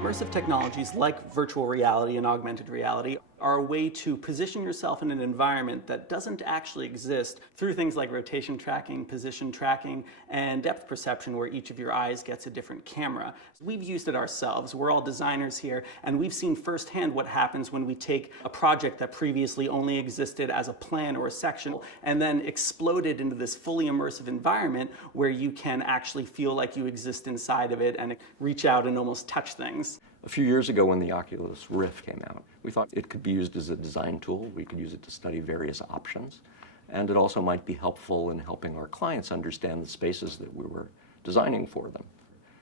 Immersive technologies like virtual reality and augmented reality are a way to position yourself in an environment that doesn't actually exist through things like rotation tracking, position tracking, and depth perception, where each of your eyes gets a different camera. We've used it ourselves. We're all designers here, and we've seen firsthand what happens when we take a project that previously only existed as a plan or a section and then explode it into this fully immersive environment where you can actually feel like you exist inside of it and reach out and almost touch things. A few years ago when the Oculus Rift came out, we thought it could be used as a design tool. We could use it to study various options. And it also might be helpful in helping our clients understand the spaces that we were designing for them.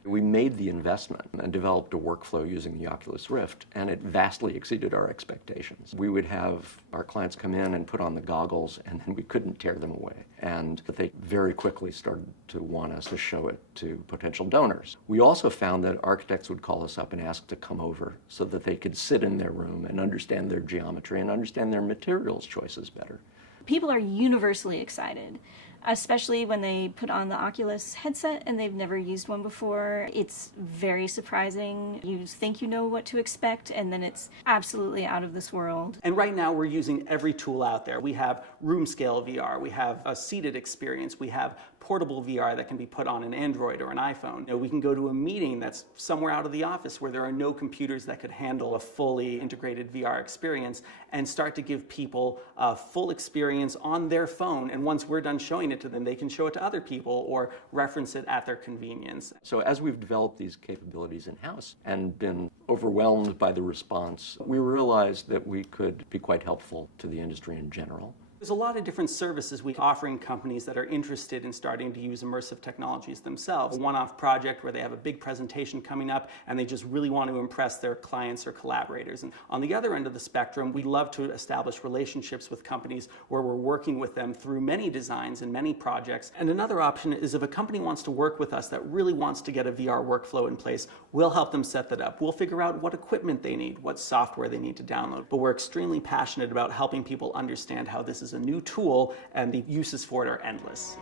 We made the investment and developed a workflow using the Oculus Rift, and it vastly exceeded our expectations. We would have our clients come in and put on the goggles, and then we couldn't tear them away. And they very quickly started to want us to show it to potential donors. We also found that architects would call us up and ask to come over so that they could sit in their room and understand their geometry and understand their materials choices better. People are universally excited, especially when they put on the Oculus headset and they've never used one before. It's very surprising. You think you know what to expect, and then it's absolutely out of this world. And right now we're using every tool out there. We have room scale VR, we have a seated experience, we have portable VR that can be put on an Android or an iPhone. You know, we can go to a meeting that's somewhere out of the office where there are no computers that could handle a fully integrated VR experience and start to give people a full experience on their phone. And once we're done showing it to them, they can show it to other people or reference it at their convenience. So as we've developed these capabilities in-house and been overwhelmed by the response, we realized that we could be quite helpful to the industry in general. There's a lot of different services we offering companies that are interested in starting to use immersive technologies themselves. A one-off project where they have a big presentation coming up and they just really want to impress their clients or collaborators. And on the other end of the spectrum, we love to establish relationships with companies where we're working with them through many designs and many projects. And another option is if a company wants to work with us that really wants to get a VR workflow in place, we'll help them set that up. We'll figure out what equipment they need, what software they need to download. But we're extremely passionate about helping people understand how this is a new tool and the uses for it are endless.